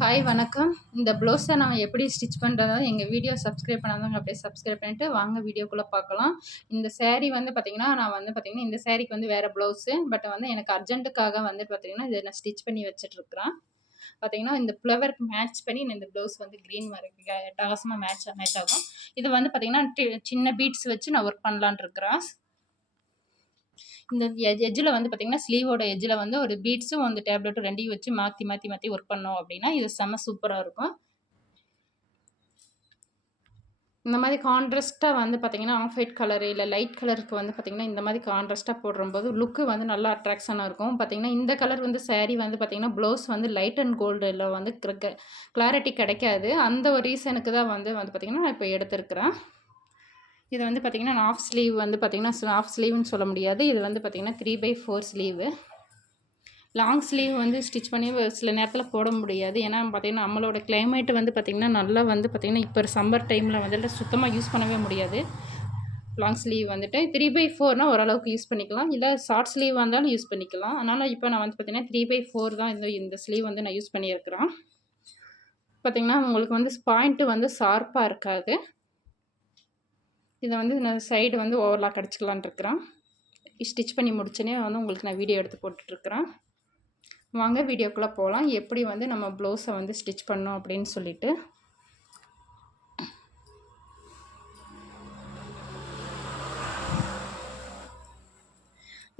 Hi வணக்கம். இந்த ப்ளவுஸை நம்ம எப்படி ஸ்டிச் பண்ணுறதா எங்கள் வீடியோ சப்ஸ்கிரைப் பண்ணாதவங்க அப்படியே சப்ஸ்கிரைப் பண்ணிவிட்டு வாங்க வீடியோக்குள்ளே பார்க்கலாம். இந்த சேரீ வந்து பார்த்திங்கன்னா நான் வந்து பார்த்திங்கன்னா இந்த சேரீக்கு வந்து வேறு ப்ளவுஸு பட் வந்து எனக்கு அர்ஜென்ட்டுக்காக வந்து பார்த்திங்கன்னா இதை நான் ஸ்டிச் பண்ணி வச்சிட்ருக்குறேன் பார்த்திங்கன்னா இந்த ஃப்ளவருக்கு மேட்ச் பண்ணி நான் இந்த ப்ளவுஸ் வந்து க்ரீன் மாதிரி அட்டகாசமாக மேட்ச் மேட்ச் ஆகும். இது வந்து பார்த்திங்கன்னா டி- சின்ன பீட்ஸ் வச்சு நான் ஒர்க் பண்ணலான் இருக்கிறேன். இந்த எஜ்ஜில் வந்து பார்த்திங்கன்னா ஸ்லீவோட எஜ்ஜில் வந்து ஒரு பீட்ஸும் அந்த டேப்லெட்டும் ரெண்டையும் வச்சு மாற்றி மாற்றி மாற்றி ஒர்க் பண்ணோம் அப்படின்னா இது செம்ம சூப்பராக இருக்கும். இந்த மாதிரி கான்ட்ராஸ்ட்டாக வந்து பார்த்திங்கன்னா ஆஃப் ஒயிட் கலரு இல்லை லைட் கலருக்கு வந்து பார்த்திங்கன்னா இந்த மாதிரி கான்ட்ராஸ்ட்டாக போடும்போது லுக்கு வந்து நல்லா அட்ராக்ஷனாக இருக்கும். பார்த்திங்கன்னா இந்த கலர் வந்து சேரீ வந்து பார்த்திங்கன்னா ப்ளவுஸ் வந்து லைட் அண்ட் கோல்டில் வந்து கிளாரிட்டி கிடைக்காது. அந்த ஒரு ரீசனுக்கு தான் வந்து வந்து பார்த்திங்கன்னா நான் இப்போ எடுத்திருக்கிறேன். இது வந்து பார்த்திங்கன்னா ஆஃப் ஸ்லீவ் வந்து பார்த்திங்கன்னா ஆஃப் ஸ்லீவ்னு சொல்ல முடியாது. இது வந்து பார்த்திங்கன்னா three by four sleeve long sleeve வந்து ஸ்டிச் பண்ணி சில நேரத்தில் போட முடியாது. ஏன்னா பார்த்திங்கன்னா நம்மளோட கிளைமேட் வந்து பார்த்திங்கன்னா நல்லா வந்து பார்த்திங்கன்னா இப்போ சம்மர் டைமில் வந்துட்டு சுத்தமாக யூஸ் பண்ணவே முடியாது. லாங் ஸ்லீவ் வந்துட்டு த்ரீ பை ஃபோர்னால் ஓரளவுக்கு யூஸ் பண்ணிக்கலாம். இல்லை ஷார்ட் ஸ்லீவ் வந்தாலும் யூஸ் பண்ணிக்கலாம். அதனால் இப்போ நான் வந்து பார்த்திங்கன்னா த்ரீ பை ஃபோர் தான் இந்த இந்த ஸ்லீவ் வந்து நான் யூஸ் பண்ணியிருக்கிறேன். பார்த்திங்கன்னா உங்களுக்கு வந்து பாயிண்ட்டு வந்து ஷார்ப்பாக இருக்காது. இதை வந்து நான் சைடு வந்து ஓவர்லாக் அடிச்சுக்கலான் இருக்கிறேன். ஸ்டிச் பண்ணி முடிச்சோன்னே வந்து உங்களுக்கு நான் வீடியோ எடுத்து போட்டுட்ருக்குறேன். வாங்க வீடியோக்குள்ளே போகலாம். எப்படி வந்து நம்ம ப்ளவுஸை வந்து ஸ்டிச் பண்ணோம் அப்படின்னு சொல்லிட்டு.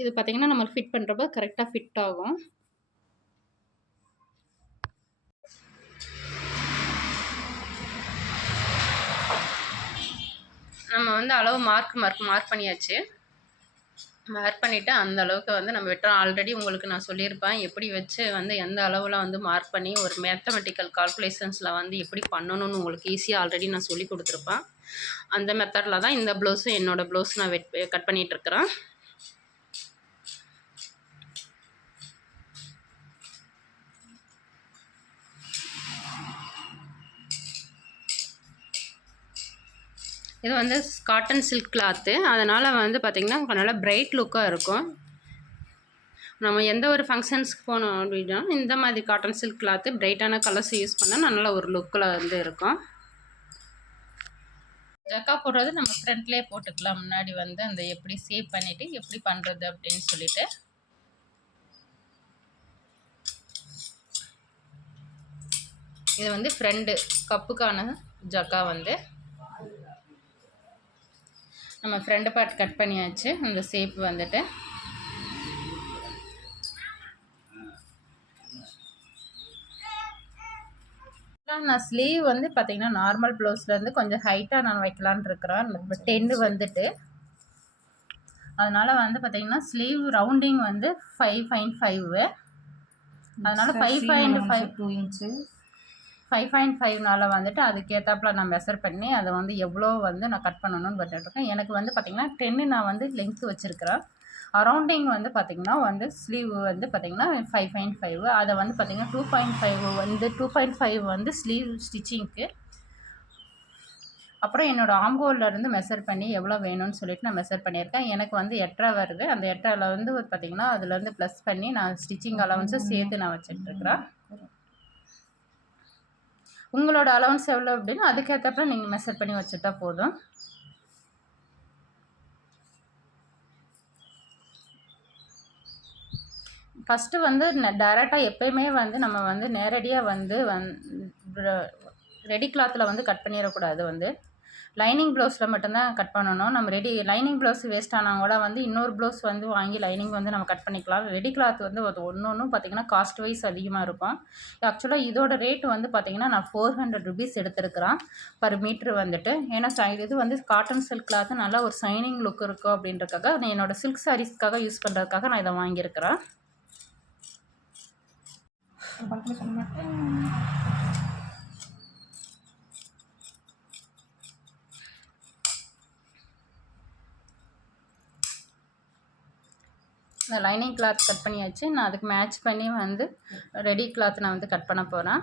இது பார்த்திங்கன்னா நம்ம ஃபிட் பண்ணுறப்ப கரெக்டாக ஃபிட் ஆகும். வந்து அளவு மார்க் மார்க் மார்க் பண்ணியாச்சு. மார்க் பண்ணிவிட்டு அந்த அளவுக்கு வந்து நம்ம வெட்டுறோம். ஆல்ரெடி உங்களுக்கு நான் சொல்லியிருப்பேன். எப்படி வச்சு வந்து எந்த அளவில் வந்து மார்க் பண்ணி ஒரு மேத்தமெட்டிக்கல் கால்குலேஷன்ஸில் வந்து எப்படி பண்ணணும்னு உங்களுக்கு ஈஸியாக ஆல்ரெடி நான் சொல்லி கொடுத்துருப்பேன். அந்த மெத்தடில் தான் இந்த ப்ளவுஸும் என்னோடய ப்ளவுஸ் நான் வெட் கட் பண்ணிகிட்ருக்குறேன் இது வந்து காட்டன் சில்க் கிளாத்து அதனால் வந்து பார்த்திங்கன்னா நல்லா பிரைட் லுக்காக இருக்கும். நம்ம எந்த ஒரு ஃபங்க்ஷன்ஸ்க்கு போனோம் அப்படின்னா இந்த மாதிரி காட்டன் சில்க் கிளாத்து பிரைட்டான கலர்ஸ் யூஸ் பண்ணால் நல்ல ஒரு லுக்கில் வந்து இருக்கும். ஜக்கா போடுறது நம்ம ஃப்ரண்ட்லேயே போட்டுக்கலாம். முன்னாடி வந்து அந்த எப்படி சேவ் பண்ணிவிட்டு எப்படி பண்ணுறது அப்படின்னு சொல்லிட்டு. இது வந்து ஃப்ரெண்டு கப்புக்கான ஜக்கா வந்து. நம்ம ஃப்ரண்ட் பார்ட் கட் பண்ணியாச்சு. அந்த ஷேப் வந்துட்டு. நான் ஸ்லீவ் வந்து பார்த்தீங்கன்னா நார்மல் ப்ளவுஸ்லேருந்து கொஞ்சம் ஹைட்டாக நான் வைக்கலான்னு இருக்கிறேன். டென்னு வந்துட்டு. அதனால் வந்து பார்த்தீங்கன்னா ஸ்லீவ் ரவுண்டிங் வந்து ஃபைவ் பாயிண்ட் ஃபைவ் அதனால் five point five two inch five point ஃபைவ்னால வந்துட்டு அதுக்கேற்றாப்புல நான் மெஷர் பண்ணி அதை வந்து எவ்வளோ வந்து நான் கட் பண்ணணும்னு பார்த்துட்ருக்கேன் எனக்கு வந்து பார்த்திங்கன்னா டென்னு நான் வந்து லென்த் வச்சுருக்கிறேன். அரௌண்டிங் வந்து பார்த்திங்கன்னா வந்து ஸ்லீவ் வந்து பார்த்திங்கன்னா ஃபைவ் பாயிண்ட் ஃபைவ் அதை வந்து பார்த்திங்கன்னா டூ பாயிண்ட் ஃபைவ் வந்து டூ பாயிண்ட் ஃபைவ் வந்து ஸ்லீவ் ஸ்டிச்சிங்க்கு அப்புறம் என்னோடய ஆம்போல்ல இருந்து மெஷர் பண்ணி எவ்வளோ வேணும்னு சொல்லிட்டு நான் மெஷர் பண்ணியிருக்கேன். எனக்கு வந்து எட்டரை வருது. அந்த எட்டரைல வந்து பார்த்திங்கன்னா அதுலேருந்து ப்ளஸ் பண்ணி நான் ஸ்டிச்சிங் அலவன்ஸும் சேர்த்து நான் வச்சுட்டுருக்குறேன் உங்களோட அலவன்ஸ் எவ்வளோ அப்படின்னா அதுக்கேற்றப்ப நீங்கள் மெஷர் பண்ணி வச்சுட்டா போதும். ஃபஸ்ட்டு வந்து டேரெக்டாக எப்பயுமே வந்து நம்ம வந்து நேரடியாக வந்து வந் ரெடி கிளாத்தில் வந்து கட் பண்ணிடக்கூடாது வந்து. லைனிங் ப்ளவுஸில் மட்டும்தான் கட் பண்ணணும். நம்ம ரெடி லைனிங் ப்ளவுஸ் வேஸ்ட் ஆனால் கூட வந்து இன்னொரு ப்ளவுஸ் வந்து வாங்கி லைனிங் வந்து நம்ம கட் பண்ணிக்கலாம். ரெடி கிளாத் வந்து அது ஒன்று ஒன்றும் பார்த்திங்கன்னா காஸ்ட் வைஸ் அதிகமாக இருக்கும். ஆக்சுவலாக இதோட ரேட் வந்து பார்த்திங்கன்னா நான் ஃபோர் ஹண்ட்ரட் ருபீஸ் எடுத்திருக்கிறேன் பர் மீட்ரு வந்துட்டு. ஏன்னா இது வந்து காட்டன் சில்க் கிளாத்து நல்லா ஒரு ஷைனிங் லுக் இருக்கும் அப்படின்றக்காக நான் என்னோடய சில்க் சாரீஸ்க்காக யூஸ் பண்ணுறதுக்காக நான் இதை வாங்கியிருக்கிறேன் பக்கத்தில் சொல்ல மாட்டேன் இந்த லைனிங் கிளாத் கட் பண்ணியாச்சு. நான் அதுக்கு மேட்ச் பண்ணி வந்து ரெடி கிளாத் நான் வந்து கட் பண்ண போகிறேன்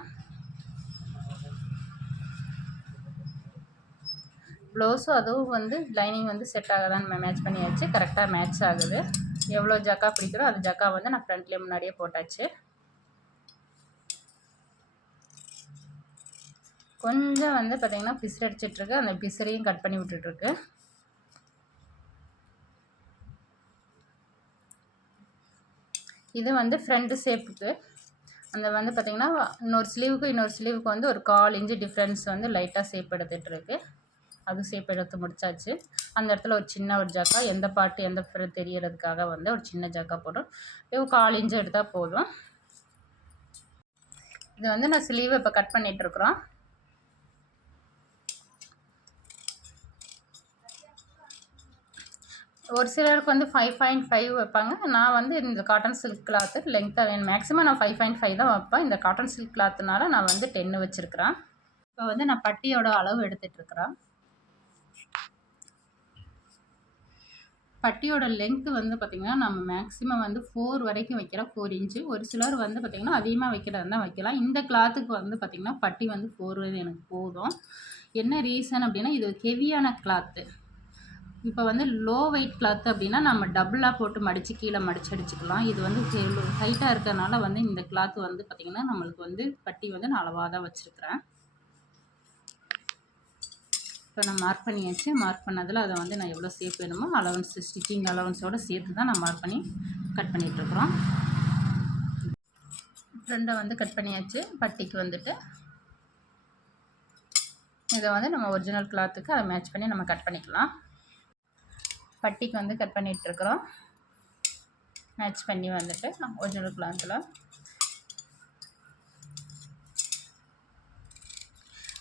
ப்ளவுஸும் அதுவும் வந்து லைனிங் வந்து செட் ஆகலான்னு மேட்ச் பண்ணியாச்சு. கரெக்டாக மேட்ச் ஆகுது. எவ்வளோ ஜக்கா பிடிக்கிறோ அது ஜக்கா வந்து நான் ஃப்ரண்ட்லேயே முன்னாடியே போட்டாச்சு. கொஞ்சம் வந்து பார்த்திங்கன்னா பிசிறு அடிச்சிட்ருக்கு அந்த பிசிறையும் கட் பண்ணி விட்டுட்ருக்கு இது வந்து ஃப்ரண்ட் ஷேப்புக்கு அந்த வந்து பார்த்திங்கன்னா இன்னொரு ஸ்லீவுக்கு இன்னொரு ஸ்லீவுக்கு வந்து ஒரு கால் இன்ச்சு டிஃப்ரென்ஸ் வந்து லைட்டாக ஷேப் எடுத்துகிட்ருக்கு அது ஷேப் எடுத்து முடிச்சாச்சு. அந்த இடத்துல ஒரு சின்ன ஒரு ஜாக்கா எந்த பாட்டு எந்த ஃப்ரெண்ட் தெரியறதுக்காக வந்து ஒரு சின்ன ஜாக்கா போடும் இப்போ கால் இன்ச்சு எடுத்தால் போதும். இது வந்து நான் ஸ்லீவை இப்போ கட் பண்ணிகிட்ருக்குறோம் ஒரு சிலருக்கு வந்து ஃபைவ் பாயிண்ட் ஃபைவ் வைப்பாங்க. நான் வந்து இந்த காட்டன் சில்க் கிளாத்து லெங்க்த்தாக வேணும். மேக்ஸிமம் நான் ஃபைவ் பாயிண்ட் ஃபைவ் தான் வைப்பேன். இந்த காட்டன் சில்க் கிளாத்துனால நான் வந்து டென்னு வச்சுருக்கிறேன். இப்போ வந்து நான் பட்டியோட அளவு எடுத்துகிட்ருக்குறேன் பட்டியோட லென்த்து வந்து பார்த்திங்கன்னா நம்ம மேக்ஸிமம் வந்து ஃபோர் வரைக்கும் வைக்கிறோம். ஃபோர் இன்ச்சு ஒரு சிலர் வந்து பார்த்திங்கன்னா அதிகமாக வைக்கிறதா தான் வைக்கலாம். இந்த கிளாத்துக்கு வந்து பார்த்திங்கன்னா பட்டி வந்து ஃபோர் எனக்கு போதும். என்ன ரீசன் அப்படின்னா இது ஹெவியான கிளாத்து இப்போ வந்து லோ வெயிட் கிளாத் அப்படின்னா நம்ம டபுளாக போட்டு மடித்து கீழே மடித்து அடிச்சுக்கலாம். இது வந்து ஹைட்டாக இருக்கிறனால வந்து இந்த கிளாத் வந்து பார்த்திங்கன்னா நம்மளுக்கு வந்து பட்டி வந்து நான் அளவாக தான் வச்சுருக்கிறேன். இப்போ நான் மார்க் பண்ணியாச்சு. மார்க் பண்ணதில் அதை வந்து நான் எவ்வளோ சேஃப் வேணுமோ அலவன்ஸ் ஸ்டிச்சிங் அலவன்ஸோடு சேர்த்து தான் நான் மார்க் பண்ணி கட் பண்ணிகிட்ருக்குறோம் ஃப்ரெண்டை வந்து கட் பண்ணியாச்சு. பட்டிக்கு வந்துட்டு இதை வந்து நம்ம ஒரிஜினல் கிளாத்துக்கு அதை மேட்ச் பண்ணி நம்ம கட் பண்ணிக்கலாம். பட்டிக்கு வந்து கட் பண்ணிகிட்ருக்குறோம் மேட்ச் பண்ணி வந்துட்டு ஒரிஜினல் கிளாத்தில்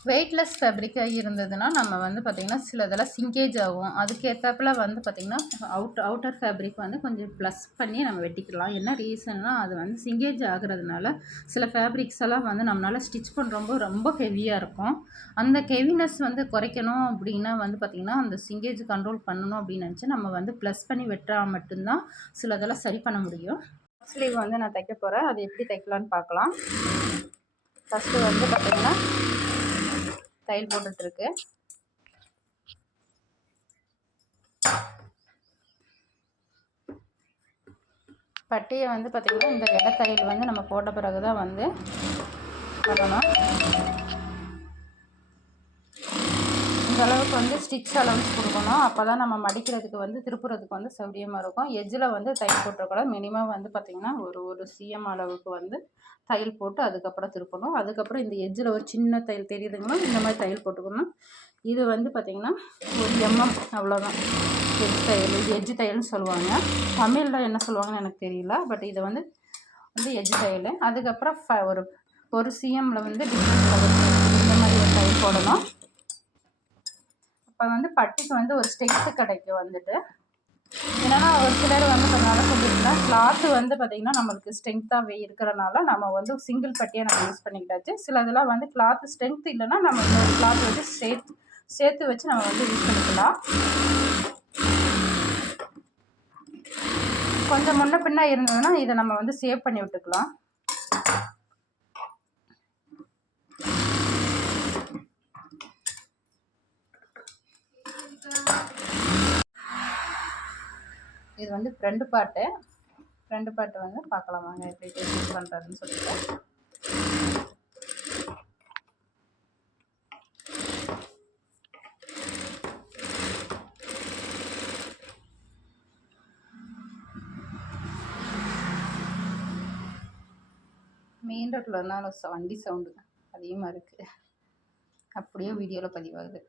வெயிட்லெஸ் ஃபேப்ரிக்காக இருந்ததுன்னா நம்ம வந்து பார்த்திங்கன்னா சில இதெல்லாம் சிங்கேஜ் ஆகும். அதுக்கேற்றாப்புல வந்து பார்த்திங்கன்னா அவுட் அவுட்டர் ஃபேப்ரிக் வந்து கொஞ்சம் ப்ளஸ் பண்ணி நம்ம வெட்டிக்கலாம். என்ன ரீசன்னா அது வந்து சிங்கேஜ் ஆகுறதுனால சில ஃபேப்ரிக்ஸ் எல்லாம் வந்து நம்மளால் ஸ்டிச் பண்ணுறப்போ ரொம்ப ஹெவியாக இருக்கும். அந்த ஹெவினஸ் வந்து குறைக்கணும் அப்படின்னா வந்து பார்த்திங்கன்னா அந்த சிங்கேஜ் கண்ட்ரோல் பண்ணணும் அப்படின்னு நினச்சி நம்ம வந்து ப்ளஸ் பண்ணி வெட்டுறா மட்டும்தான் சில இதெல்லாம் சரி பண்ண முடியும். ஸ்லீவ் வந்து நான் தைக்க போகிறேன் அது எப்படி தைக்கலான்னு பார்க்கலாம். ஃபஸ்ட்டு வந்து பார்த்திங்கன்னா தையல் போட்டுட்ருக்கு. பட்டியை வந்து பார்த்திங்கன்னா இந்த இட வந்து நம்ம போட்ட பிறகு தான் வந்து பண்ணணும் இந்த அளவுக்கு வந்து ஸ்டிச் அலவன்ஸ் கொடுக்கணும். அப்போ தான் நம்ம மடிக்கிறதுக்கு வந்து திருப்புறதுக்கு வந்து சௌரியமாக இருக்கும். எஜ்ஜில் வந்து தையல் போட்டுருக்கூடாது மினிமம் வந்து பார்த்திங்கன்னா ஒரு ஒரு சிஎம் அளவுக்கு வந்து தையல் போட்டு அதுக்கப்புறம் திருப்பணும். அதுக்கப்புறம் இந்த எஜ்ஜில் ஒரு சின்ன தையல் தெரியுதுங்களா? இந்த மாதிரி தையல் போட்டுக்கணும். இது வந்து பார்த்திங்கன்னா ஒரு எம்எம் அவ்வளோதான் எஜ் தையல் எஜ்ஜு தையல்னு சொல்லுவாங்க. தமிழில் என்ன சொல்லுவாங்கன்னு எனக்கு தெரியல. பட் இது வந்து வந்து எஜ்ஜு தையல் அதுக்கப்புறம் ஃப ஒரு ஒரு சிஎம்மில் வந்து டிஃப்ரெண்ட் இந்த மாதிரி ஒரு தையல் போடணும். இப்போ வந்து பட்டிக்கு வந்து ஒரு ஸ்டெக்ஸு கிடைக்கும் வந்துட்டு என்னன்னா ஒரு சிலர் வந்து கொஞ்சம் நல்லா சொல்லியிருந்தா கிளாத்து வந்து பார்த்திங்கன்னா நம்மளுக்கு ஸ்ட்ரென்த்தாகவே இருக்கிறனால நம்ம வந்து சிங்கிள் பட்டியை நம்ம யூஸ் பண்ணிக்கிட்டாச்சு. சில இதெல்லாம் வந்து கிளாத்து ஸ்ட்ரென்த் இல்லைன்னா நம்ம இன்னொரு கிளாத் வச்சு சேர்த்து சேர்த்து வச்சு நம்ம வந்து யூஸ் பண்ணிக்கலாம். கொஞ்சம் முன்ன பின்ன இருந்ததுன்னா இதை நம்ம வந்து சேவ் பண்ணி விட்டுக்கலாம். இது வந்து ஃப்ரெண்டு பாட்டு. ஃப்ரெண்டு பாட்டு வந்து பார்க்கலாம் வாங்க எப்படி யூஸ் பண்ணுறதுன்னு சொல்லிட்டு. மெயின் ரோட்டில் இருந்தாலும் ச- வண்டி சவுண்டு அதிகமாக இருக்குது அப்படியே வீடியோவில் பதிவாகுது.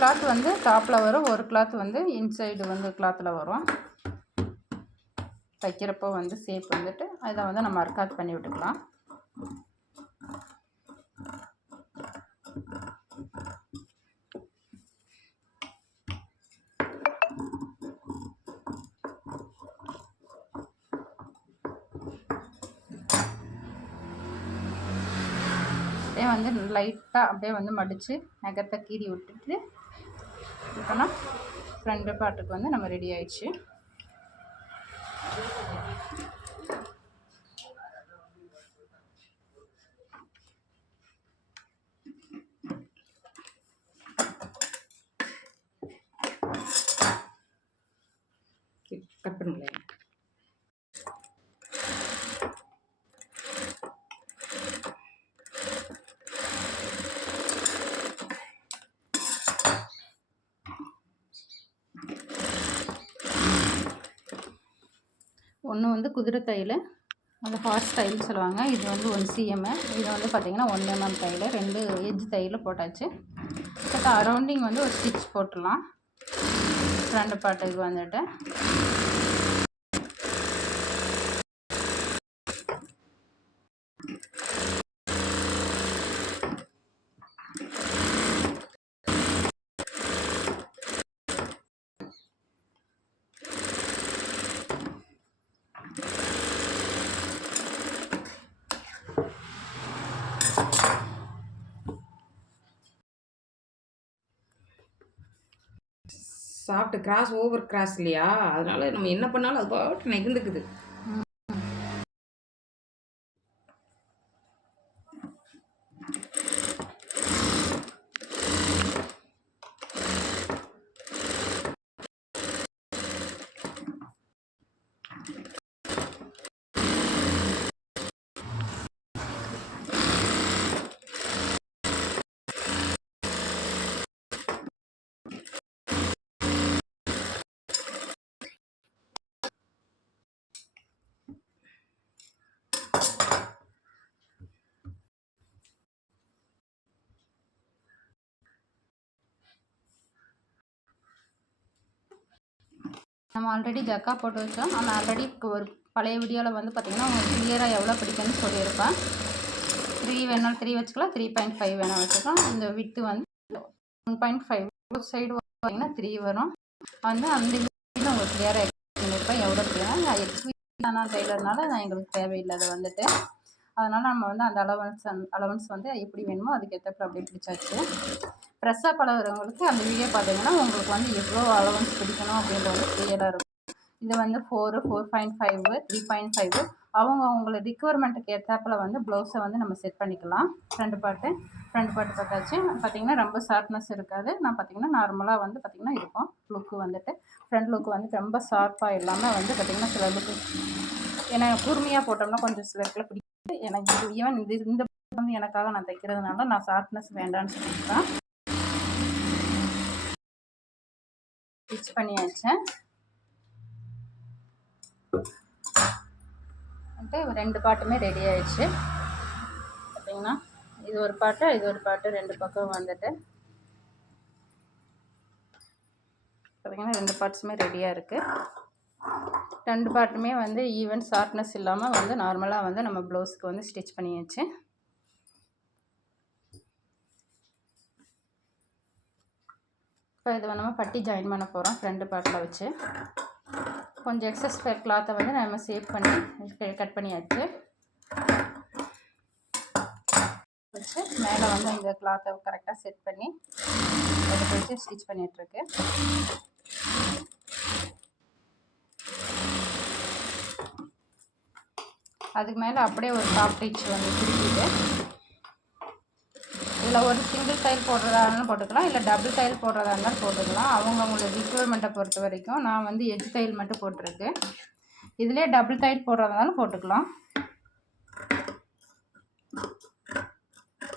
கிளாத் வந்து டாப்பில் வரும். ஒரு கிளாத் வந்து இன்சைடு வந்து கிளாத்தில் வரும். தைக்கிறப்போ வந்து சேப் வந்துட்டு அதை வந்து நம்ம அர்க்காத் பண்ணி விட்டுக்கலாம். அப்படியே வந்து லைட்டாக அப்படியே வந்து மடித்து நகத்தை கீறி விட்டுட்டு இப்போனா ஃப்ரண்ட் பார்ட்டுக்கு வந்து நம்ம ரெடி ஆயிடுச்சு கட் பண்ணுங்களேன் ஒன்று வந்து குதிரை தையல் அந்த ஹார்ஸ் தையல் சொல்லுவாங்க. இது வந்து ஒன் சிஎம்மு இது வந்து பார்த்திங்கன்னா ஒன் எம்எம் தையல். ரெண்டு எஜ் தையல் போட்டாச்சு. இப்போ அரௌண்டிங் வந்து ஒரு ஸ்டிச் போட்டுடலாம். ஃப்ரண்ட் பாட்டுக்கு வந்துட்டு. சாப்பிட்டு கிராஸ் ஓவர் கிராஸ் இல்லையா? அதனால நம்ம என்ன பண்ணாலும் அது பாட்டு நெகிழ்ந்துக்குது நம்ம ஆல்ரெடி ஜக்கா போட்டு வச்சோம் ஆனால் ஆல்ரெடி ஒரு பழைய வீடியோவில் வந்து பார்த்திங்கன்னா உங்களுக்கு கிளியராக எவ்வளோ பிடிக்குன்னு சொல்லியிருப்பேன். த்ரீ வேணாலும் த்ரீ வச்சுக்கலாம். த்ரீ பாயிண்ட் ஃபைவ் வேணால் வச்சுக்கலாம். இந்த வித்து வந்து ஒன் பாயிண்ட் ஃபைவ் சைடு பார்த்தீங்கன்னா த்ரீ வரும். வந்து அந்த வீடியோவில் உங்களுக்கு கிளியராக பண்ணியிருப்பேன் எவ்வளோ பிடிக்கும் எக்ஸ்பீரியன்ஸான டெய்லர்னால நான் எங்களுக்கு தேவையில்லை அது வந்துட்டு. அதனால் நம்ம வந்து அந்த அலவன்ஸ் அலவன்ஸ் வந்து எப்படி வேணுமோ அதுக்கேற்றப்ப அப்படியே பிடிச்சாச்சு. ஃப்ரெஷ்ஷாக பழகுறவங்களுக்கு அந்த வீடியோ பார்த்தீங்கன்னா உங்களுக்கு வந்து எவ்வளோ அலவன்ஸ் பிடிக்கணும் அப்படின்றது வந்து கிளியராக இருக்கும். இது வந்து four four point five three point five அவங்க அவங்கள ரிக்குவயர்மெண்ட்டுக்கு ஏற்றாப்பில் வந்து ப்ளவுஸை வந்து நம்ம செட் பண்ணிக்கலாம். ஃப்ரண்ட் பார்ட்டு ஃப்ரண்ட் பார்ட்டு பார்த்தாச்சு. பார்த்தீங்கன்னா ரொம்ப ஷார்ப்னஸ் இருக்காது. நான் பார்த்தீங்கன்னா நார்மலாக வந்து பார்த்திங்கன்னா இருக்கும். லுக்கு வந்துட்டு ஃப்ரண்ட் லுக்கு வந்து ரொம்ப ஷார்ப்பாக இல்லாமல் வந்து பார்த்திங்கன்னா சில லுக்கு ஏன்னா கூர்மையாக போட்டோம்னா கொஞ்சம் சில இடத்துல எனக்கு ஈவன் இது இந்த வந்து எனக்காக நான் தைக்கிறதுனால நான் ஷார்ப்னஸ் வேண்டான்னு சொல்லியிருக்கேன் ஸ்டிச் பண்ணியாச்சு. வந்துட்டு ரெண்டு பாட்டுமே ரெடி ஆயிடுச்சு. பார்த்தீங்கன்னா இது ஒரு பாட்டு இது ஒரு பாட்டு ரெண்டு பக்கம் வந்துட்டு. பார்த்தீங்கன்னா ரெண்டு பார்ட்ஸுமே ரெடியாக இருக்குது ரெண்டு பாட்டுமே வந்து ஈவன் ஷார்ப்னஸ் இல்லாமல் வந்து நார்மலாக வந்து நம்ம ப்ளவுஸுக்கு வந்து ஸ்டிச் பண்ணியாச்சு. இப்போ இது நம்ம பட்டி ஜாயின் பண்ண போகிறோம் ஃப்ரண்ட் பார்ட்டில் வச்சு. கொஞ்சம் எக்ஸஸ் கிளாத்தை வந்து நம்ம சேவ் பண்ணி கட் பண்ணியாச்சு. வச்சு மேலே வந்து இந்த கிளாத்தை கரெக்டாக செட் பண்ணி எடுத்து வச்சு ஸ்டிச் பண்ணிகிட்ருக்கு அதுக்கு மேலே அப்படியே ஒரு டாப் டிச் வந்து திருப்பிட்டு இதில் ஒரு சிங்கிள் டைல் போடுறதா இருந்தாலும் போட்டுக்கலாம் இல்லை டபுள் டைல் போடுறதா இருந்தாலும் போட்டுக்கலாம். அவங்கவுங்களோட ரிக்குவயர்மெண்ட்டை பொறுத்த வரைக்கும் நான் வந்து எஜ் டைல் மட்டும் போட்டிருக்கேன். இதிலே டபுள் டைல் போடுறதா இருந்தாலும் போட்டுக்கலாம்.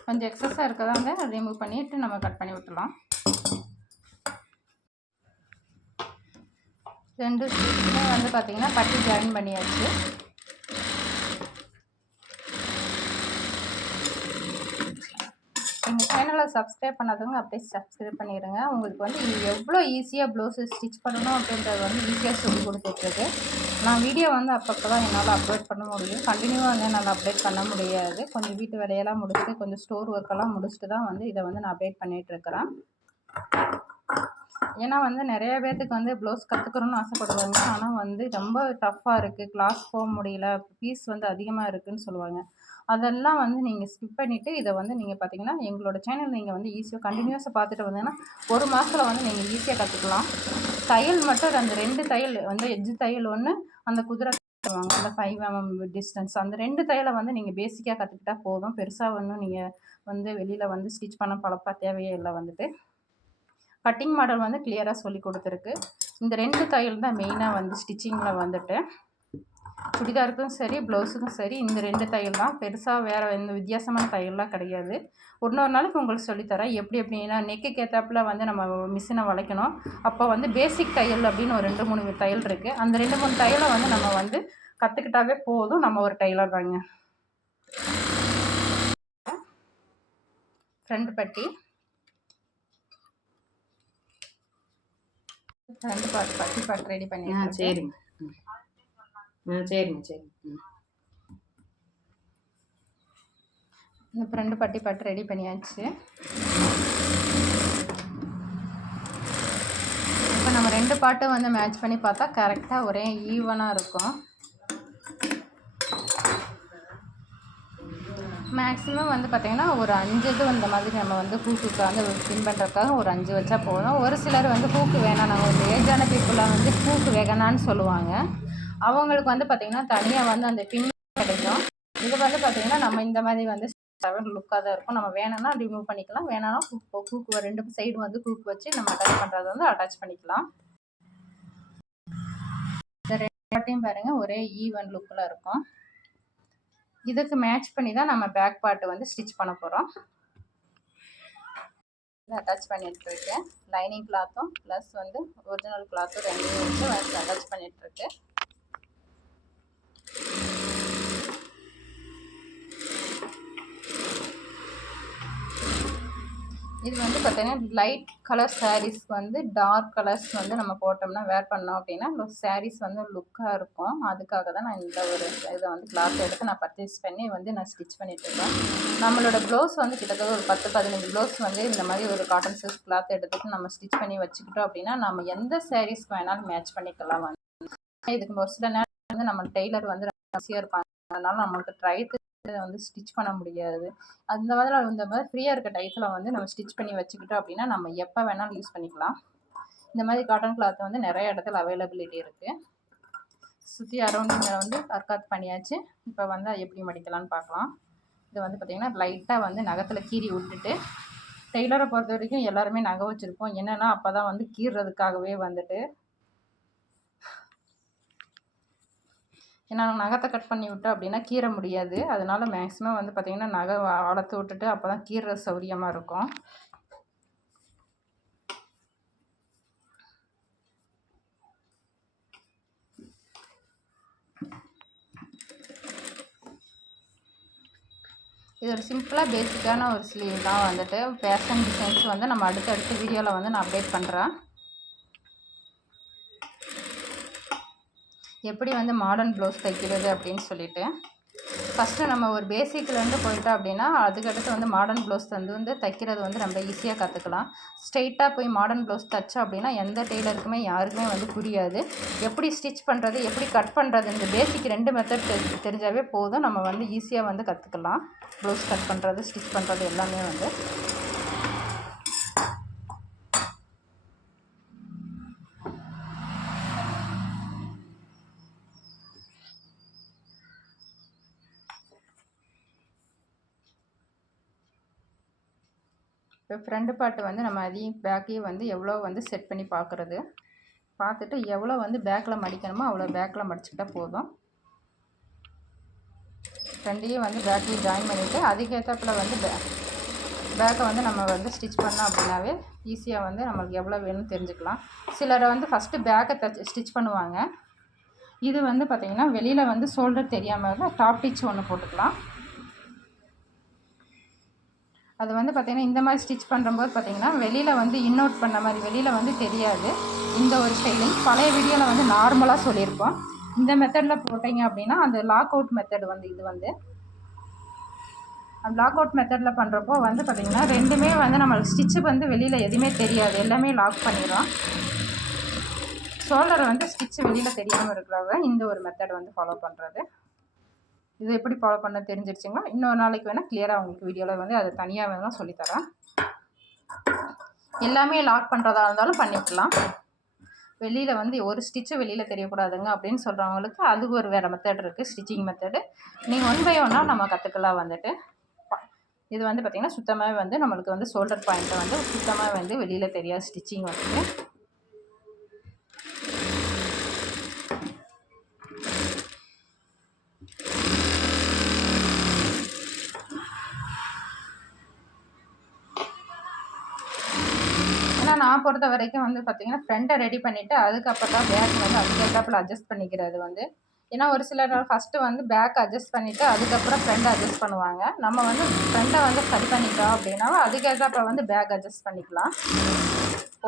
கொஞ்சம் எக்ஸஸாக இருக்கதான் வந்து ரிமூவ் பண்ணிவிட்டு நம்ம கட் பண்ணி விட்டுலாம் ரெண்டு ஸ்டிச்சுமே வந்து பார்த்திங்கன்னா பட்டி ஜாயின் பண்ணியாச்சு. எங்கள் சேனலை சப்ஸ்கிரைப் பண்ணாதவங்க அப்படியே சப்ஸ்கிரைப் பண்ணிடுங்க உங்களுக்கு வந்து இது எவ்வளோ ஈஸியாக ப்ளவுஸு ஸ்டிச் பண்ணணும் அப்படின்றது வந்து ஈஸியாக சொல்லி கொடுத்துட்ருக்கு நான் வீடியோ வந்து அப்பப்போ தான் என்னால் அப்லோட் பண்ண முடியும். கண்டினியூவாக வந்து என்னால் அப்டேட் பண்ண முடியாது. கொஞ்சம் வீட்டு வேலையெல்லாம் முடிச்சுட்டு கொஞ்சம் ஸ்டோர் ஒர்க்கெல்லாம் முடிச்சுட்டு தான் வந்து இதை வந்து நான் அப்டேட் பண்ணிகிட்ருக்கிறேன் ஏன்னா வந்து நிறைய பேர்த்துக்கு வந்து ப்ளவுஸ் கற்றுக்கணும்னு ஆசைப்படுவாங்க. ஆனால் வந்து ரொம்ப டஃப்பாக இருக்குது கிளாஸ் போக முடியல. ஃபீஸ் வந்து அதிகமாக இருக்குதுன்னு சொல்லுவாங்க. அதெல்லாம் வந்து நீங்கள் ஸ்கிப் பண்ணிவிட்டு இதை வந்து நீங்கள் பார்த்தீங்கன்னா எங்களோட சேனல் நீங்கள் வந்து ஈஸியாக கண்டினியூஸாக பார்த்துட்டு வந்தீங்கன்னா ஒரு மாதத்தில் வந்து நீங்கள் ஈஸியாக கற்றுக்கலாம் தையல் மட்டும் அந்த ரெண்டு தையல் வந்து எஜ்ஜு தையல் ஒன்று அந்த குதிரை வாங்க அந்த ஃபைவ் எம்எம் டிஸ்டன்ஸ் அந்த ரெண்டு தையலை வந்து நீங்கள் பேசிக்காக கற்றுக்கிட்டா போதும். பெருசாக ஒன்றும் நீங்கள் வந்து வெளியில் வந்து ஸ்டிச் பண்ண பழப்பா தேவையே இல்லை வந்துட்டு. கட்டிங் மாடல் வந்து கிளியராக சொல்லி கொடுத்துருக்கு. இந்த ரெண்டு தையல் தான் மெயினாக வந்து ஸ்டிச்சிங்கில் வந்துட்டு. சுடிதாருக்கும் சரி ப்ளவுஸுக்கும் சரி இந்த ரெண்டு தையல் தான். பெருசாக வேறு எந்த வித்தியாசமான தையல்லாம் கிடையாது. இன்னொரு நாளைக்கு உங்களுக்கு சொல்லித்தரேன். எப்படி எப்படின்னா நெக்குக்கு ஏற்றாப்புல வந்து நம்ம மிஷினை வளைக்கணும். அப்போ வந்து பேசிக் தையல் அப்படின்னு ஒரு ரெண்டு மூணு தையல் இருக்குது அந்த ரெண்டு மூணு தையலை வந்து நம்ம வந்து கற்றுக்கிட்டாவே போதும். நம்ம ஒரு டைலர் தாங்க. ஃப்ரண்ட் பட்டி. ஃப்ரண்ட் பார்ட் பட்டி பார்ட் ரெடி பண்ணி ஆ சரிங்க. ஆ சரிங்க சரிங்க. ம். இந்த ரெண்டு பட்டி பாட்டு ரெடி பண்ணியாச்சு. இப்போ நம்ம ரெண்டு பாட்டும் வந்து மேட்ச் பண்ணி பார்த்தா கரெக்டாக ஒரே ஈவனாக இருக்கும். மேக்ஸிமம் வந்து பார்த்திங்கன்னா ஒரு அஞ்சு இது இந்த மாதிரி நம்ம வந்து ஹூக்குக்கு வந்து ஸ்பின் பண்ணுறதுக்காக ஒரு அஞ்சு வச்சா போதும். ஒரு சிலர் வந்து ஹூக்கு வேணாம். நாங்கள் ஒரு ஏஜான பீப்புளாக வந்து ஹூக்கு வேகனான்னு சொல்லுவாங்க. அவங்களுக்கு வந்து பார்த்திங்கன்னா தனியாக வந்து அந்த பின் கிடைக்கும். இது வந்து பார்த்திங்கன்னா நம்ம இந்த மாதிரி வந்து செவன் லுக்காக தான் இருக்கும். நம்ம வேணும்னா ரிமூவ் பண்ணிக்கலாம். வேணாம்னா ஹூக் கூக்கு ரெண்டு சைடு வந்து கூக்கு வச்சு நம்ம அட்டாச் பண்ணுறது வந்து அட்டாச் பண்ணிக்கலாம். இந்த ரெண்டு பாருங்க. பாருங்கள் ஒரே ஈவன் லுக்கில் இருக்கும். இதுக்கு மேட்ச் பண்ணி தான் நம்ம பேக் பார்ட் வந்து ஸ்டிச் பண்ண போகிறோம் அட்டாச் பண்ணிட்டு இருக்கேன். லைனிங் கிளாத்தும் ப்ளஸ் வந்து ஒரிஜினல் கிளாத்தும் ரெண்டையும் வச்சு அட்டாச் பண்ணிட்டு இருக்கேன் இது வந்து பார்த்தீங்கன்னா லைட் கலர் சாரீஸ் வந்து டார்க் கலர்ஸ் வந்து நம்ம போட்டோம்னா வேர் பண்ணோம் அப்படின்னா சாரீஸ் வந்து லுக்காக இருக்கும். அதுக்காக தான் நான் இந்த ஒரு இதை வந்து கிளாத் எடுத்து நான் பர்ச்சேஸ் பண்ணி வந்து நான் ஸ்டிச் பண்ணிகிட்ருக்கேன் நம்மளோட ப்ளவுஸ் வந்து கிட்டத்தட்ட ஒரு பத்து பதினஞ்சு ப்ளவுஸ் வந்து இந்த மாதிரி ஒரு காட்டன் சில்க் கிளாத் எடுத்துட்டு நம்ம ஸ்டிச் பண்ணி வச்சுக்கிட்டோம் அப்படின்னா நம்ம எந்த சாரீஸ்க்கு வேணாலும் மேட்ச் பண்ணிக்கலாம். வந்து இதுக்கு ஒரு சில நேரம் வந்து நம்ம டெய்லர் வந்து ஈஸியாக இருப்பாங்க. அதனால நம்மளுக்கு டயத்து வந்து ஸ்டிச் பண்ண முடியாது. அந்த மாதிரி இந்த மாதிரி ஃப்ரீயாக இருக்க டயத்தில் வந்து நம்ம ஸ்டிச் பண்ணி வச்சுக்கிட்டோம் அப்படின்னா நம்ம எப்போ வேணாலும் யூஸ் பண்ணிக்கலாம். இந்த மாதிரி காட்டன் கிளாத் வந்து நிறைய இடத்துல அவைலபிலிட்டி இருக்குது சுற்றி அரௌண்டிங்கில் வந்து அர்க்காத் பண்ணியாச்சு. இப்போ வந்து எப்படி மடிக்கலாம்னு பார்க்கலாம். இது வந்து பார்த்திங்கன்னா லைட்டாக வந்து நகத்தில் கீறி விட்டுட்டு டெய்லரை பொறுத்த வரைக்கும் எல்லாருமே நகை வச்சுருப்போம். என்னென்னா அப்போ தான் வந்து கீறுறதுக்காகவே வந்துட்டு ஏன்னா நகத்தை கட் பண்ணி விட்டோம் அப்படின்னா கீற முடியாது. அதனால மேக்ஸிமம் வந்து பார்த்திங்கன்னா நகை வளர்த்து விட்டுட்டு அப்போ தான் கீற சௌரியமாக இருக்கும். இது ஒரு சிம்பிளாக பேசிக்கான ஒரு ஸ்லீவ் தான் வந்துட்டு. ஃபேஷன் டிசைன்ஸ் வந்து நம்ம அடுத்தடுத்த வீடியோவில் வந்து நான் அப்டேட் பண்ணுறேன் எப்படி வந்து மாடர்ன் ப்ளவுஸ் தைக்கிறது அப்படின்னு சொல்லிட்டு. ஃபஸ்ட்டு நம்ம ஒரு பேசிக்லேருந்து போயிட்டோம் அப்படின்னா அதுக்கடுத்து வந்து மாடர்ன் ப்ளவுஸ் வந்து வந்து தைக்கிறது வந்து ரொம்ப ஈஸியாக கற்றுக்கலாம் ஸ்ட்ரெயிட்டாக போய் மாடர்ன் ப்ளவுஸ் தைச்சோம் அப்படின்னா எந்த டெய்லருக்குமே யாருக்குமே வந்து புரியாது. எப்படி ஸ்டிச் பண்ணுறது எப்படி கட் பண்ணுறது இந்த பேசிக் ரெண்டு மெத்தட் தெரி தெரிஞ்சாவே போதும். நம்ம வந்து ஈஸியாக வந்து கற்றுக்கலாம் ப்ளவுஸ் கட் பண்ணுறது ஸ்டிச் பண்ணுறது எல்லாமே வந்து. இப்போ ஃப்ரண்ட் பார்ட்டு வந்து நம்ம அதையும் பேக்கையும் வந்து எவ்வளோ வந்து செட் பண்ணி பார்க்குறது. பார்த்துட்டு எவ்வளோ வந்து பேக்கில் மடிக்கணுமோ அவ்வளோ பேக்கில் மடிச்சுக்கிட்டா போதும். ஃப்ரெண்டையும் வந்து பேக்கையும் ஜாயின் பண்ணிவிட்டு அதுக்கேற்றப்பில் வந்து பே பேக்கை வந்து நம்ம வந்து ஸ்டிச் பண்ணோம் அப்படின்னாவே ஈஸியாக வந்து நம்மளுக்கு எவ்வளோ வேணும்னு தெரிஞ்சுக்கலாம். சிலரை வந்து ஃபஸ்ட்டு பேக்கை தச்சு ஸ்டிச் பண்ணுவாங்க. இது வந்து பார்த்திங்கன்னா வெளியில் வந்து ஷோல்டர் தெரியாமல் டாப் டிச் ஒன்று போட்டுக்கலாம். அது வந்து பார்த்திங்கன்னா இந்த மாதிரி ஸ்டிச் பண்ணும்போது பார்த்திங்கன்னா வெளியில் வந்து இன்னோட் பண்ண மாதிரி வெளியில் வந்து தெரியாது. இந்த ஒரு ஸ்டைலிங் பழைய வீடியோவில் வந்து நார்மலாக சொல்லியிருப்போம். இந்த மெத்தடில் போட்டிங்க அப்படின்னா அந்த லாக் அவுட் மெத்தட் வந்து இது வந்து. அந்த லாக் அவுட் மெத்தடில் பண்ணுறப்போ வந்து பார்த்திங்கன்னா ரெண்டுமே வந்து நம்மளுக்கு ஸ்டிச்சு வந்து வெளியில் எதுவுமே தெரியாது. எல்லாமே லாக் பண்ணிடும் ஷோல்டரை வந்து ஸ்டிச்சு வெளியில் தெரியாமல் இருக்கிறவங்க இந்த ஒரு மெத்தட் வந்து ஃபாலோ பண்ணுறது இது எப்படி ஃபாலோ பண்ண தெரிஞ்சிருச்சிங்கன்னா இன்னொரு நாளைக்கு வேணால் கிளியராக உங்களுக்கு வீடியோவில் வந்து அது தனியாக வேணால் சொல்லித்தரேன். எல்லாமே லாக் பண்ணுறதா இருந்தாலும் பண்ணிக்கலாம். வெளியில் வந்து ஒரு ஸ்டிச்சு வெளியில் தெரியக்கூடாதுங்க அப்படின்னு சொல்கிறவங்களுக்கு அது ஒரு வேறு மெத்தட் இருக்குது ஸ்டிச்சிங் மெத்தடு நீங்கள் ஒன் பை ஒன்னாக நம்ம கற்றுக்கலாம் வந்துட்டு. இது வந்து பார்த்திங்கன்னா சுத்தமாகவே வந்து நம்மளுக்கு வந்து ஷோல்டர் பாயிண்ட்டை வந்து சுத்தமாக வந்து வெளியில் தெரியாது ஸ்டிச்சிங் வந்துட்டு. நான் பொறுத்த வரைக்கும் வந்து பார்த்தீங்கன்னா ஃப்ரண்ட்டை ரெடி பண்ணிவிட்டு அதுக்கப்புறம் தான் பேக் வந்து அதுக்கேற்றாப்புல அட்ஜஸ்ட் பண்ணிக்கிறது வந்து. ஏன்னா ஒரு சிலர் ஃபஸ்ட்டு வந்து பேக் அட்ஜஸ்ட் பண்ணிவிட்டு அதுக்கப்புறம் ஃப்ரண்ட் அட்ஜஸ்ட் பண்ணுவாங்க. நம்ம வந்து ஃப்ரண்ட்டை வந்து சரி பண்ணிட்டோம் அப்படின்னா அதுக்கேற்றாப்புல வந்து பேக் அட்ஜஸ்ட் பண்ணிக்கலாம்.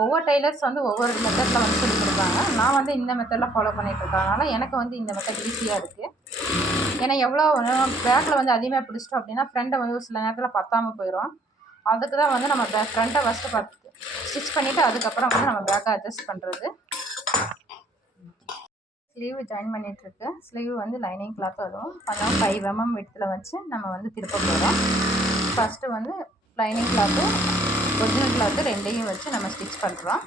ஒவ்வொரு டெய்லர்ஸ் வந்து ஒவ்வொரு மெத்தடில் வந்து சொல்லி நான் வந்து இந்த மெத்தடில் ஃபாலோ பண்ணிகிட்டு எனக்கு வந்து இந்த மெத்தட் ஈஸியாக இருக்குது ஏன்னா எவ்வளோ பேக்கில் வந்து அதிகமாக பிடிச்சிட்டோம் அப்படின்னா ஃப்ரெண்டை வந்து ஒரு சில நேரத்தில் பத்தாமல் போயிடும் அதுக்கு தான் வந்து நம்ம ஃப்ரண்ட்டை ஃபஸ்ட்டு பார்த்து ஸ்டிச் பண்ணிவிட்டு அதுக்கப்புறம் வந்து நம்ம பேக்கை அட்ஜஸ்ட் பண்ணுறது ஸ்லீவ் ஜாயின் பண்ணிகிட்ருக்கு ஸ்லீவ் வந்து லைனிங் கிளாத் வரும். அதனால் ஃபைவ் எம்எம் விடத்தில் வச்சு நம்ம வந்து திருப்ப போகிறோம் ஃபஸ்ட்டு வந்து லைனிங் கிளாத்து ஒரிஜினல் கிளாத்து ரெண்டையும் வச்சு நம்ம ஸ்டிச் பண்ணுறோம்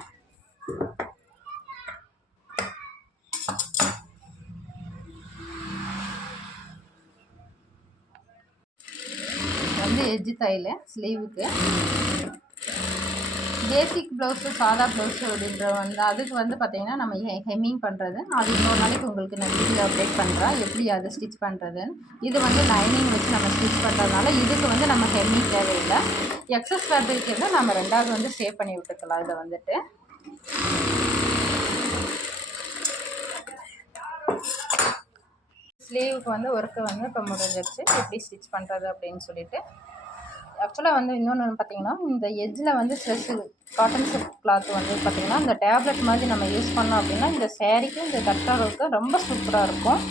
எஜ்ஜு தையல் ஸ்லீவுக்கு பேசிக் ப்ளவுஸு சாதா ப்ளவுஸு அப்படின்ற வந்து அதுக்கு வந்து பார்த்திங்கன்னா நம்ம ஹெ- ஹெம்மிங் பண்ணுறது அது இன்னொரு நாளைக்கு உங்களுக்கு நான் வீடியோ அப்டேட் பண்ணுறேன் எப்படி அதை ஸ்டிச் பண்ணுறதுன்னு இது வந்து லைனிங் வச்சு நம்ம ஸ்டிச் பண்ணுறதுனால இதுக்கு வந்து நம்ம ஹெம்மிங் தேவையில்லை. எக்ஸஸ் ஃபேப்ரிக் இருந்தால் நம்ம ரெண்டாவது வந்து சேவ் பண்ணி விட்டுக்கலாம் இதை வந்துட்டு. ஸ்லீவுக்கு வந்து ஒர்க்கு வந்து இப்போ முடிஞ்சிருச்சு. எப்படி ஸ்டிச் பண்ணுறது அப்படின்னு சொல்லிட்டு. ஆக்சுவலாக வந்து இன்னொன்று பார்த்தீங்கன்னா இந்த எஜ்ஜில் வந்து ஸ்ட்ரெஸ்ஸு காட்டன் சில்க் கிளாத் வந்து பார்த்திங்கன்னா இந்த டேப்லெட் மாதிரி நம்ம யூஸ் பண்ணோம் அப்படின்னா இந்த சேரீக்கும் இந்த கட்டுறதுக்கு ரொம்ப சூப்பராக இருக்கும்.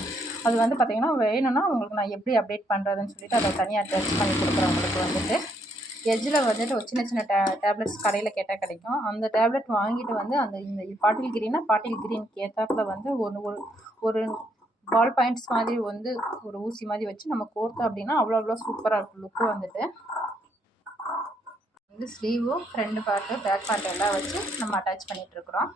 அது வந்து பார்த்திங்கன்னா வேணும்னா உங்களுக்கு நான் எப்படி அப்டேட் பண்ணுறதுன்னு சொல்லிட்டு அதை தனியாக டச் பண்ணி கொடுக்குறேன் உங்களுக்கு வந்துட்டு எஜ்ஜில் வந்துட்டு ஒரு சின்ன சின்ன டே டேப்லெட்ஸ் கடையில் கேட்டால் கிடைக்கும். அந்த டேப்லெட் வாங்கிட்டு வந்து அந்த இந்த பாட்டில் கிரீனா பாட்டில் கிரீனுக்கு ஏற்றாப்புல வந்து ஒரு ஒரு ஒரு பால் பாயிண்ட்ஸ் மாதிரி வந்து ஒரு ஊசி மாதிரி வச்சு நம்ம கோர்த்தோம் அப்படின்னா அவ்வளோ அவ்வளோ சூப்பராக இருக்கும் லுக்கு வந்துட்டு. வந்து ஸ்லீவும் ஃப்ரண்ட் பார்ட்டு பேக் பார்ட் எல்லாம் வச்சு நம்ம அட்டாச் பண்ணிகிட்ருக்குறோம்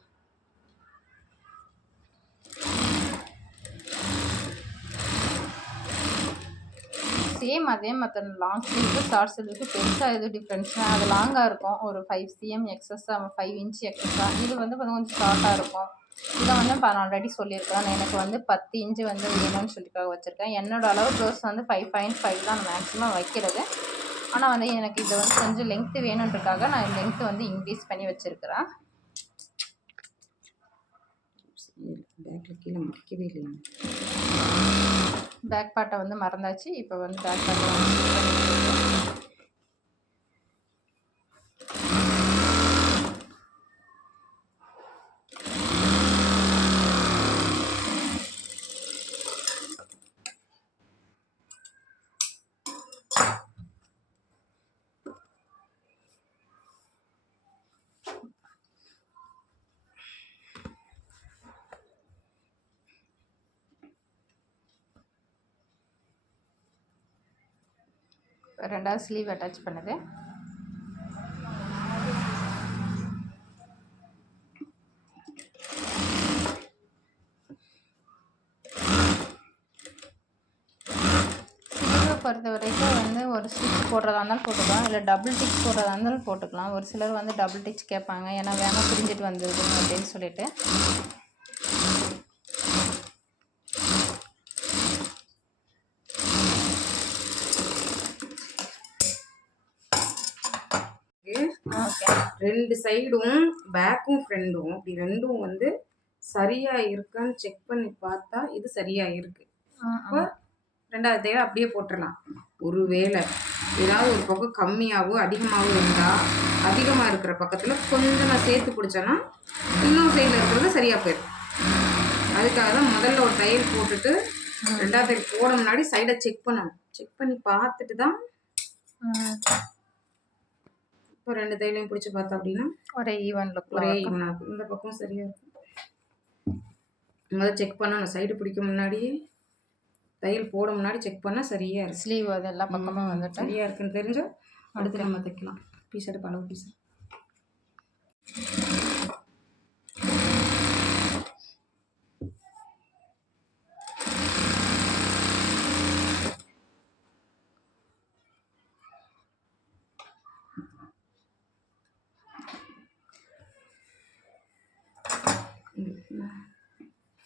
சேம் அதே மற்ற லாங் ஸ்லீவ்க்கு ஷார்ட் ஸ்லீவுக்கு பெருசாக எதுவும் டிஃப்ரென்ஸ்னால் அது லாங்காக இருக்கும். ஒரு ஃபைவ் சிஎம் எக்ஸஸாக ஃபைவ் இன்ச் எக்ஸஸாக இது வந்து கொஞ்சம் கொஞ்சம் ஷார்ட்டாக இருக்கும். இதை வந்து நான் ஆல்ரெடி சொல்லியிருக்கேன் எனக்கு வந்து பத்து இன்ச்சு வந்து வேணும்னு சொல்லிக்காக வச்சுருக்கேன். என்னோட அளவு க்ளோஸ் வந்து ஃபைவ் பாயிண்ட் ஃபைவ் தான் மேக்ஸிமம் வைக்கிறது. ஆனால் வந்து எனக்கு இது வந்து கொஞ்சம் லென்த்து வேணுன்றதுக்காக நான் லென்த்து வந்து இன்க்ரீஸ் பண்ணி வச்சுருக்கிறேன். பேக் பார்ட்டை வந்து மறந்தாச்சு. இப்போ வந்து பேக் பார்ட்டை ரெண்டாவது ஸ்லீவ் அட்டாச் பண்ணுது. பொறுத்த வரைக்கும் வந்து ஒரு ஸ்டிச் போடுறதா இருந்தாலும் போட்டுக்கலாம். இல்லை டபுள் டிச் போடுறதா இருந்தாலும் போட்டுக்கலாம். ஒரு சிலர் வந்து டபுள் டிச் கேட்பாங்க. ஏன்னா வேணால் பிரிஞ்சிட்டு வந்துடுது அப்படின்னு சொல்லிட்டு ஓகே ரெண்டு சைடும் பேக்கும் ஃப்ரண்டும். இப்படி ரெண்டும் வந்து சரியா இருக்கான்னு செக் பண்ணி பார்த்தா இது சரியா இருக்கு. அப்போ ரெண்டாவது தேவை அப்படியே போட்டுடலாம் ஒருவேளை ஏதாவது ஒரு பக்கம் கம்மியாகவோ அதிகமாகவோ இருந்தால் அதிகமாக இருக்கிற பக்கத்தில் கொஞ்சம் நான் சேர்த்து பிடிச்சேன்னா இன்னொரு சைடில் இருக்கிறது சரியாக போயிடும். அதுக்காக தான் முதல்ல ஒரு தையல் போட்டுட்டு ரெண்டாவது தையல் போட முன்னாடி சைடை செக் பண்ணணும். செக் பண்ணி பார்த்துட்டு தான் இப்போ ரெண்டு தையலையும் பிடிச்சி பார்த்தோம் அப்படின்னா ஒரே ஈவன் லுக்கில் ஒரே ஈவனாக இருக்கும். இந்த பக்கம் சரியாக இருக்கும். முதல்ல செக் பண்ணணும். சைடு பிடிக்க முன்னாடியே தையல் போட முன்னாடி செக் பண்ணால் சரியாக இருக்கும் ஸ்லீவ் அது எல்லா பக்கமும் வந்துட்டு? சரியாக இருக்குன்னு தெரிஞ்சா அடுத்து நம்ம தைக்கலாம். பீஸ் எடுப்பு அளவு பீஸ்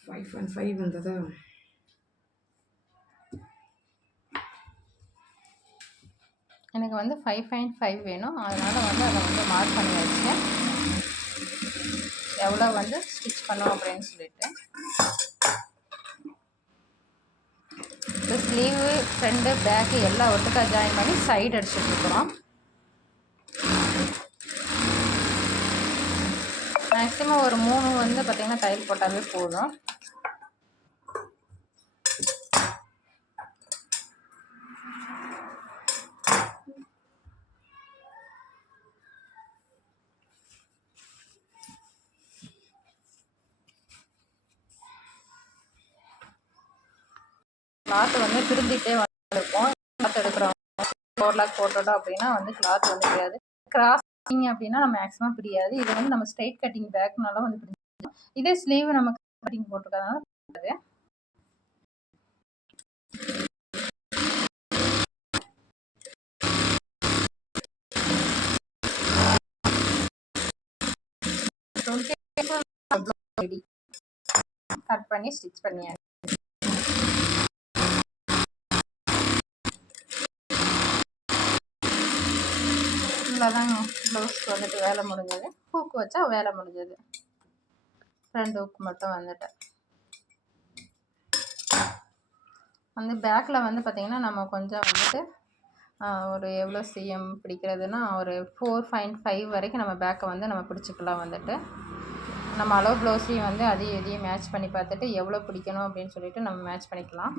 ஃபைவ் பாயிண்ட் ஃபைவ் வந்ததா எனக்கு வந்து ஃபைவ் பாயிண்ட் ஃபைவ் வேணும். அதனால் வந்து அதை வந்து மார்க் பண்ணி வச்சேன் எவ்வளோ வந்து ஸ்டிச் பண்ணோம் அப்படின்னு சொல்லிட்டு. இப்போ ஸ்லீவு ஃப்ரண்ட்டு பேக்கு எல்லாம் ஒட்டுக்கா ஜாயின் பண்ணி சைடு அடிச்சுட்டு மேக்ஸிமம் ஒரு மூணு வந்து பார்த்திங்கன்னா தையல் போட்டாவே போதும். கிளாத் வந்து திரும்பிட்டே வந்துருக்கும். கிளாத் எடுக்கிறவங்க ஃபோர் லேக் போட்டோம் அப்படின்னா வந்து கிளாத் வந்து கிடையாது. கிராஸ் அப்படின்னா நம்ம மேக்ஸிமம் பிடியாது இது வந்து நம்ம ஸ்ட்ரைட் கட்டிங் பேக்னால வந்து பிரிஞ்சிடும். இதே ஸ்லீவ் நம்ம கட்டிங் போட்டிருக்கனால கட் பண்ணி ஸ்டிச் பண்ணியாச்சு. இவ்வளோதாங்க ப்ளவுஸ்க்கு வந்துட்டு வேலை முடிஞ்சது. ஹூக்கு வச்சா வேலை முடிஞ்சது. ரெண்டு ஹூக் மட்டும் வந்துட்டு வந்து பேக்கில் வந்து பார்த்திங்கன்னா நம்ம கொஞ்சம் வந்துட்டு ஒரு எவ்வளோ சிஎம் பிடிக்கிறதுனா ஒரு ஃபோர் பாயிண்ட் ஃபைவ் வரைக்கும் நம்ம பேக்கை வந்து நம்ம பிடிச்சிக்கலாம் வந்துட்டு. நம்ம அளவு ப்ளவுஸையும் வந்து அதையும் இதையும் மேட்ச் பண்ணி பார்த்துட்டு எவ்வளோ பிடிக்கணும் அப்படின்னு சொல்லிட்டு நம்ம மேட்ச் பண்ணிக்கலாம்.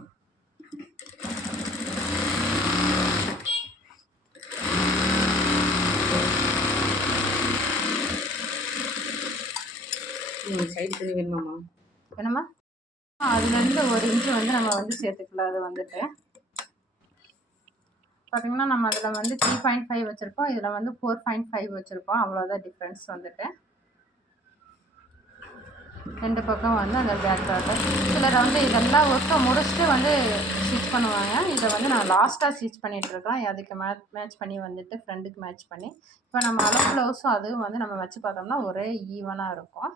சைடு துணி வேணுமாம்மா? என்னம்மா? அதுலேருந்து ஒரு இன்ச்சு வந்து நம்ம வந்து சேர்த்துக்கலாம் அது வந்துட்டு. பார்த்தீங்கன்னா நம்ம அதில் வந்து த்ரீ பாயிண்ட் ஃபைவ் வச்சுருக்கோம். இதில் வந்து ஃபோர் பாயிண்ட் ஃபைவ் வச்சுருக்கோம். அவ்வளோதான் டிஃப்ரென்ஸ் வந்துட்டு. ரெண்டு பக்கம் வந்து அந்த பேக் பேக்கர் சிலர் வந்து இதெல்லாம் ஒர்க்கை முடிச்சுட்டு வந்து ஸ்டிச் பண்ணுவாங்க. இதை வந்து நான் லாஸ்ட்டாக ஸ்டிச் பண்ணிகிட்ருக்கேன் அதுக்கு மே மேட்ச் பண்ணி வந்துட்டு ஃப்ரெண்டுக்கு மேட்ச் பண்ணி. இப்போ நம்ம அளவு ப்ளவுஸும் அதுவும் வந்து நம்ம வச்சு பார்த்தோம்னா ஒரே ஈவனாக இருக்கும்.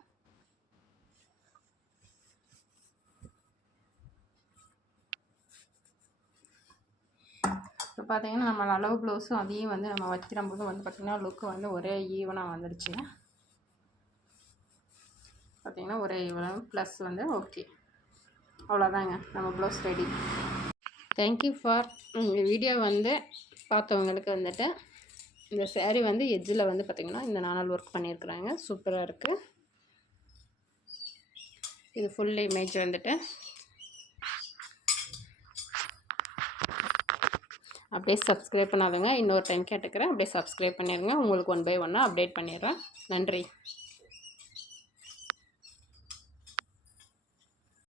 இப்போ பார்த்தீங்கன்னா நம்ம அளவு ப்ளவுஸும் அதையும் வந்து நம்ம வைக்கிற போது வந்து பார்த்திங்கன்னா லுக்கு வந்து ஒரே ஈவனாக வந்துடுச்சு. பார்த்திங்கன்னா ஒரே ஈவனாக ப்ளஸ் வந்து ஓகே அவ்வளோதாங்க நம்ம blouse ready thank you for இந்த வீடியோ வந்து பார்த்தவங்களுக்கு வந்துட்டு இந்த சேரீ வந்து எட்ஜில் வந்து பார்த்திங்கன்னா இந்த நானால் ஒர்க் பண்ணியிருக்கிறாங்க. சூப்பராக இருக்குது இது ஃபுல் இமேஜ் வந்துட்டு. அப்படியே சப்ஸ்கிரைப் பண்ணாதுங்க. இன்னொரு டைம் கேட்டுக்கிறேன். அப்படியே சப்ஸ்கிரைப் பண்ணிடுங்க. உங்களுக்கு ஒன் பை ஒன்னாக அப்டேட் பண்ணிடுறேன். நன்றி.